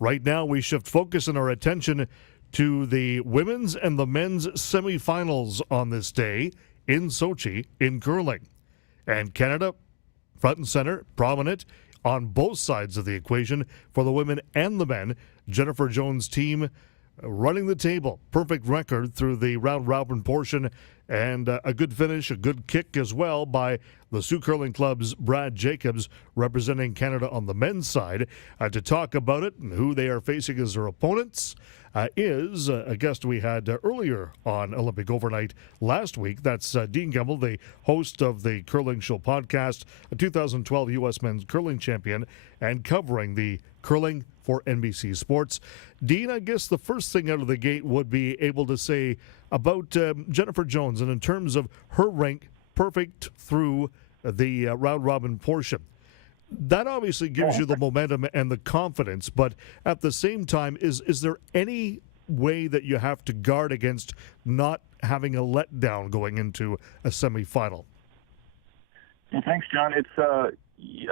Right now, we shift focus and our attention to the women's and the men's semifinals on this day in Sochi in curling. And Canada, front and center, prominent on both sides of the equation for the women and the men. Jennifer Jones' team running the table. Perfect record through the round-robin portion, and a good finish, a good kick as well by the Sioux Curling Club's Brad Jacobs, representing Canada on the men's side. To talk about it and who they are facing as their opponents is a guest we had earlier on Olympic Overnight last week. That's Dean Gemmell, the host of the Curling Show podcast, a 2012 U.S. Men's Curling Champion, and covering the curling for NBC Sports. Dean, I guess the first thing out of the gate would be able to say about Jennifer Jones, and in terms of her rank, perfect through the round-robin portion. That obviously gives you the momentum and the confidence, but at the same time, is there any way that you have to guard against not having a letdown going into a semifinal? Yeah, thanks, John.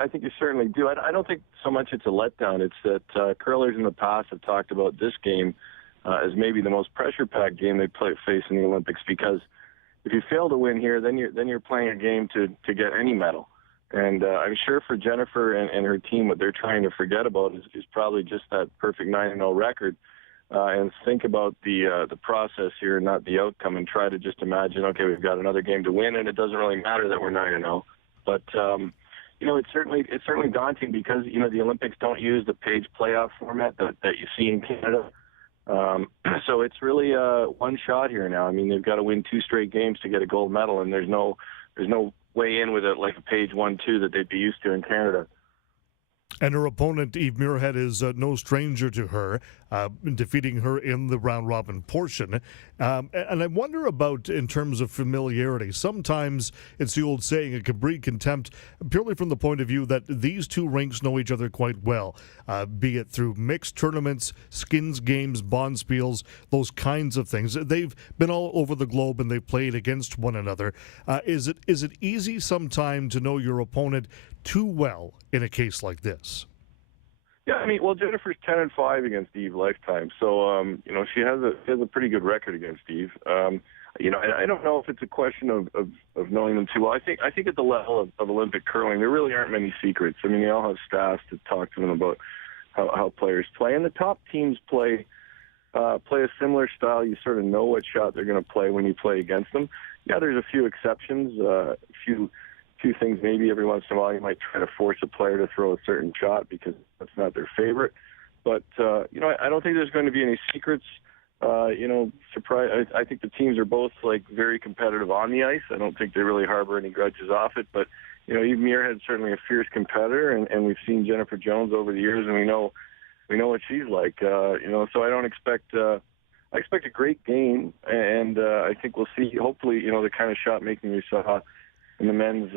I think you certainly do. I don't think so much it's a letdown. It's that curlers in the past have talked about this game as maybe the most pressure-packed game they face in the Olympics, because if you fail to win here, then you're playing a game to get any medal. And I'm sure for Jennifer and her team, what they're trying to forget about is probably just that perfect 9-0 record, and think about the process here, not the outcome, and try to just imagine, okay, we've got another game to win, and it doesn't really matter that we're 9-0. But it's certainly daunting because the Olympics don't use the page playoff format that you see in Canada. So it's really one shot here now. I mean, they've got to win 2 straight games to get a gold medal, and there's no way in with it like a page 1-2 that they'd be used to in Canada. And her opponent, Eve Muirhead, is no stranger to her, defeating her in the round-robin portion. And I wonder about, in terms of familiarity, sometimes it's the old saying, it can breed contempt, purely from the point of view that these two rinks know each other quite well, be it through mixed tournaments, skins games, bonspiels, those kinds of things. They've been all over the globe and they've played against one another. Is it easy sometime to know your opponent too well in a case like this? Yeah, I mean, well, Jennifer's 10-5 against Eve lifetime, so she has a pretty good record against Eve. I don't know if it's a question of knowing them too well. I think at the level of Olympic curling, there really aren't many secrets. I mean, they all have staffs to talk to them about how players play, and the top teams play a similar style. You sort of know what shot they're going to play when you play against them. Yeah, there's a few exceptions, a few things. Maybe every once in a while you might try to force a player to throw a certain shot because that's not their favorite. But I don't think there's going to be any secrets. Surprise. I think the teams are both very competitive on the ice. I don't think they really harbor any grudges off it. But Eve Muirhead's certainly a fierce competitor, and we've seen Jennifer Jones over the years, and we know what she's like. So I don't expect. I expect a great game, and I think we'll see. Hopefully, the kind of shot making we saw in the men's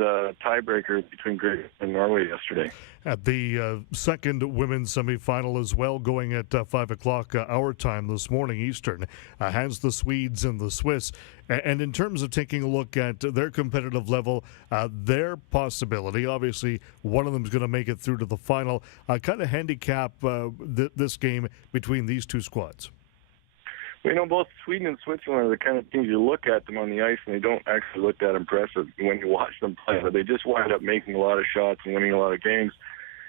tiebreaker between Greece and Norway yesterday. At the second women's semifinal as well, going at 5 o'clock our time this morning Eastern, has the Swedes and the Swiss. And in terms of taking a look at their competitive level, their possibility, obviously one of them is going to make it through to the final. Kind of handicap this game between these two squads. Well, both Sweden and Switzerland are the kind of teams you look at them on the ice and they don't actually look that impressive when you watch them play, but they just wind up making a lot of shots and winning a lot of games.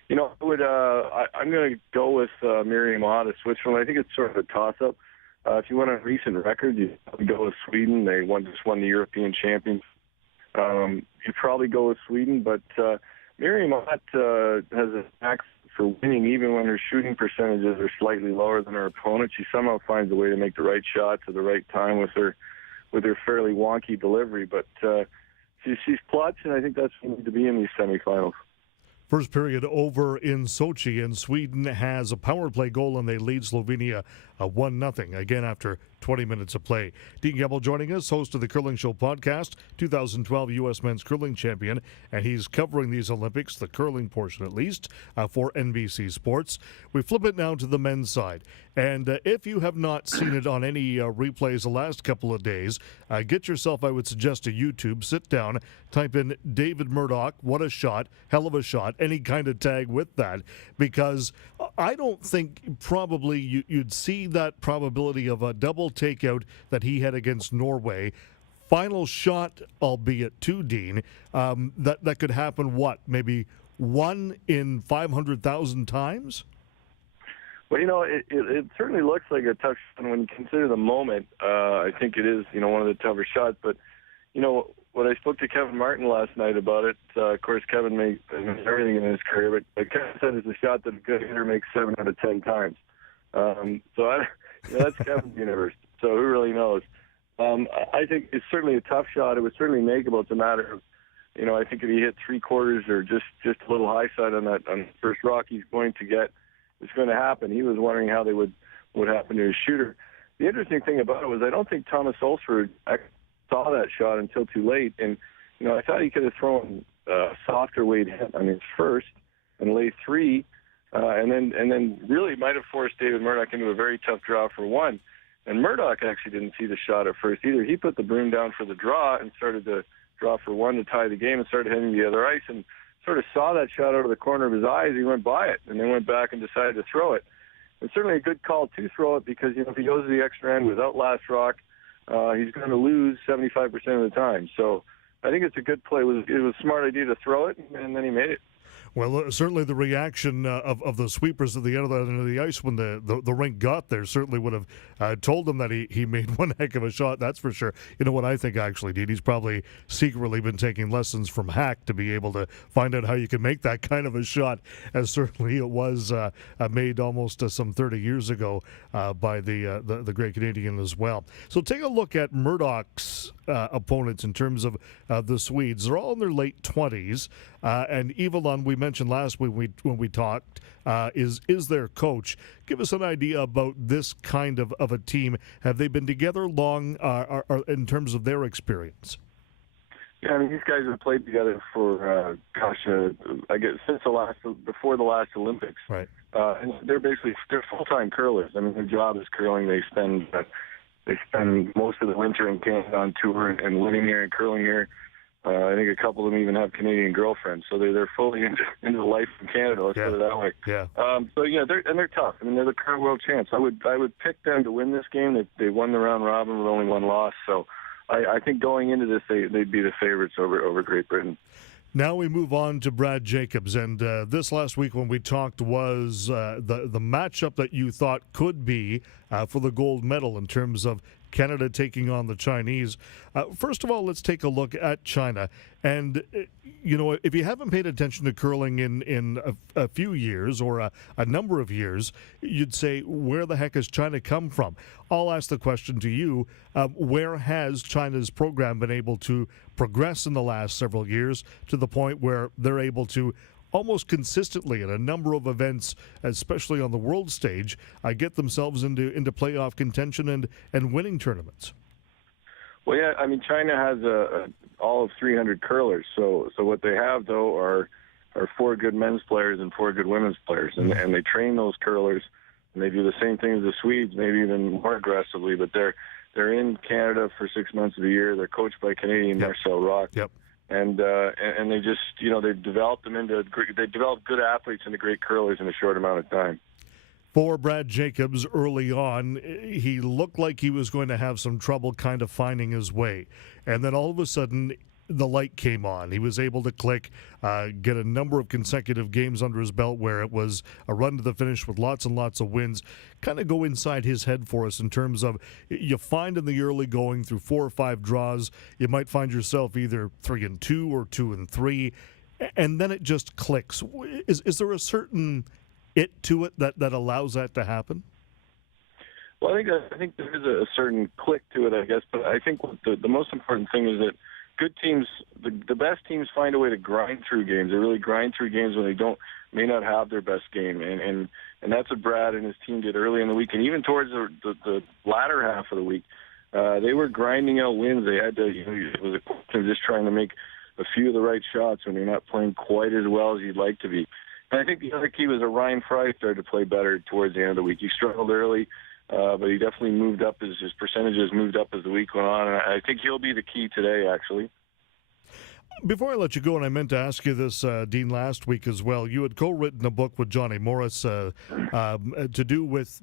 I'm going to go with Miriam Ott of Switzerland. I think it's sort of a toss-up. If you went on recent records, you'd probably go with Sweden. They just won the European Champions. You'd probably go with Sweden, but Miriam Ott has a knack for winning, even when her shooting percentages are slightly lower than her opponent. She somehow finds a way to make the right shots at the right time with her fairly wonky delivery. But she's clutch, and I think that's what we need to be in these semifinals. First period over in Sochi, and Sweden has a power play goal, and they lead Slovenia 1-0. Again, after 20 minutes of play. Dean Gebel joining us, host of the Curling Show podcast, 2012 U.S. Men's Curling Champion, and he's covering these Olympics, the curling portion at least, for NBC Sports. We flip it now to the men's side. And if you have not seen it on any replays the last couple of days, get yourself, I would suggest, to YouTube. Sit down, type in David Murdoch, what a shot, hell of a shot, any kind of tag with that, because I don't think probably you'd see that probability of a double takeout that he had against Norway. Final shot, albeit two, Dean, that could happen, maybe 1 in 500,000 times? Well, it certainly looks like a tough shot when you consider the moment. I think it is, one of the tougher shots. But, when I spoke to Kevin Martin last night about it, of course, Kevin makes everything in his career, but Kevin said it's a shot that a good hitter makes 7 out of 10 times. That's Kevin's universe. So who really knows? I think it's certainly a tough shot. It was certainly makeable. It's a matter of, I think if he hit 3/4 or just a little high side on the first rock, it's going to happen. He was wondering how they would happen to his shooter. The interesting thing about it was I don't think Thomas Ulsford saw that shot until too late. And, I thought he could have thrown a softer weight hit on his first and lay 3, and then really might have forced David Murdoch into a very tough draw for 1. And Murdoch actually didn't see the shot at first either. He put the broom down for the draw and started to draw for 1 to tie the game and started heading the other ice and sort of saw that shot out of the corner of his eye as he went by it, and then went back and decided to throw it. It's certainly a good call to throw it because, if he goes to the extra end without last rock, he's going to lose 75% of the time. So I think it's a good play. It was a smart idea to throw it, and then he made it. Well, certainly the reaction of the sweepers at the end of the ice when the rink got there certainly would have told them that he made one heck of a shot, that's for sure. You know what I think, actually, Dean? He's probably secretly been taking lessons from Hack to be able to find out how you can make that kind of a shot, as certainly it was made almost some 30 years ago by the great Canadian as well. So take a look at Murdoch's opponents in terms of the Swedes. They're all in their late 20s, and Evelyn, we mentioned last week when we talked, is their coach. Give us an idea about this kind of a team. Have they been together long in terms of their experience? Yeah, these guys have played together for, I guess before the last Olympics. Right. And they're full-time curlers. Their job is curling. They spend most of the winter in Canada on tour and living here and curling here. I think a couple of them even have Canadian girlfriends, so they're fully into life in Canada. Let's put it that way. Yeah. They're tough. They're the current world champs. I would pick them to win this game. They won the round robin with only 1 loss, so I think going into this they'd be the favorites over Great Britain. Now we move on to Brad Jacobs, and this last week when we talked was the matchup that you thought could be for the gold medal in terms of Canada taking on the Chinese. First of all, let's take a look at China. And, if you haven't paid attention to curling in a few years or a number of years, you'd say, where the heck has China come from? I'll ask the question to you. Where has China's program been able to progress in the last several years to the point where they're able to almost consistently in a number of events, especially on the world stage, get themselves into playoff contention and winning tournaments? Well, yeah, China has all of 300 curlers. So what they have, though, are 4 good men's players and 4 good women's players. And they train those curlers, and they do the same thing as the Swedes, maybe even more aggressively. But they're in Canada for 6 months of the year. They're coached by Canadian Marcel Rock. Yep. And they just, they've developed them they developed good athletes into great curlers in a short amount of time. For Brad Jacobs early on, he looked like he was going to have some trouble kind of finding his way. And then all of a sudden, the light came on. He was able to click, get a number of consecutive games under his belt where it was a run to the finish with lots and lots of wins. Kind of go inside his head for us in terms of, you find in the early going through 4 or 5 draws, you might find yourself either 3-2 or 2-3, and then it just clicks. Is there a certain it to it that allows that to happen? Well, I think there is a certain click to it, I guess, but I think the most important thing is that good teams, the best teams, find a way to grind through games. They really grind through games when they may not have their best game, and that's what Brad and his team did early in the week, and even towards the latter half of the week. They were grinding out wins. They had to, it was a question of just trying to make a few of the right shots when you're not playing quite as well as you'd like to be. And I think the other key was that Ryan Fry started to play better towards the end of the week. He struggled early, but he definitely moved up. His percentages moved up as the week went on, and I think he'll be the key today, actually. Before I let you go, and I meant to ask you this, Dean, last week as well, you had co-written a book with Johnny Morris to do with